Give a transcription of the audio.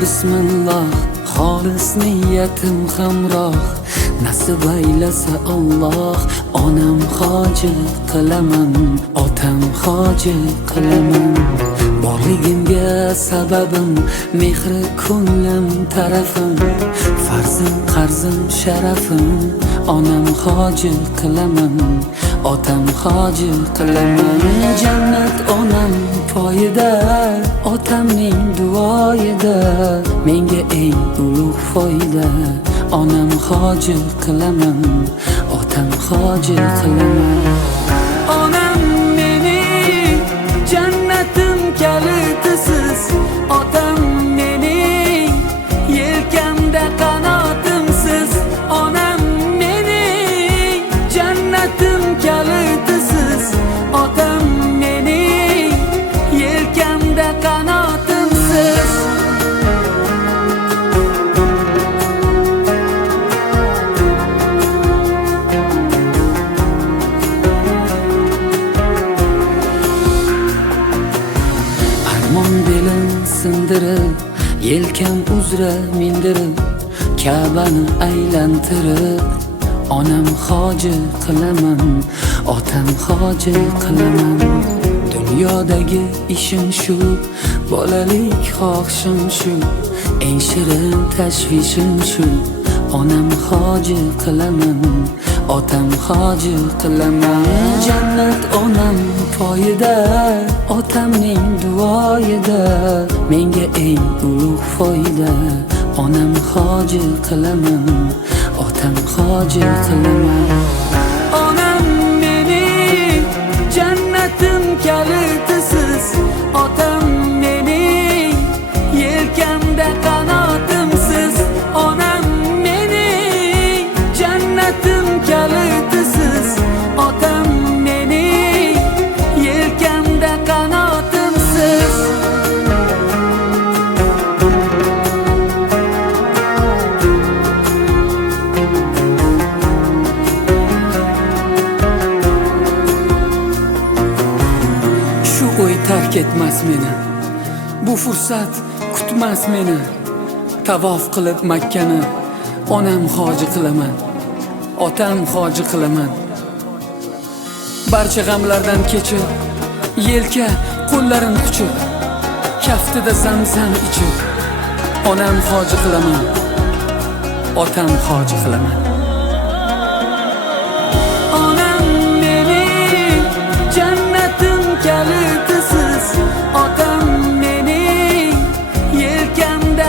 bismillah, xolis niyatim hamroh. Nasib aylasa Alloh, onam hoji qilaman, otam hoji qilaman. Borligimga sababim mehri ko'nglim tarafim, farzim qarzim sharafim. Onam hoji qilaman, otam hoji qilaman. Jannat onam poyida, otamning duoyida. Menga eng ulug' foyda, onam hoji qilaman, otam hoji qilaman. Onam mening jannatim kalitisiz, otam mening yelkamda qanotimsiz. Onam mening jannatim kalitisiz, otam mening yelkamda qanotimsiz. Armon belim sindirib, yelkam uzra mindirib, Ka'bani aylantirib, onam hoji qilaman, otam hoji qilaman. Dunyodagi ishim shu, bolalik xohishim shu, eng shirin tashvishim shu. Onam hoji qilaman, otam hoji qilaman. Jannat onam poyida, otamning duoyida. Menga eng ulug' foyda, onam hoji qilaman, otam hoji qilaman. Onam mening jannatim kalitisiz, otam mening yelkamda qanotimsiz. Onam mening jannatim kalitisiz, otam mening yelkamda qanotimsiz. Shu o'y tark etmas meni, bu fursat kutmas meni. Tavof qilib Makkani onam hoji qilaman, otam hoji qilaman. Barcha g'amlardan kechib, yelka qo'llarim quchib, kaftida zamzam ichib, onam hoji qilaman, otam hoji qilaman. Onam mening jannatim kalitisiz, otam mening yelkamda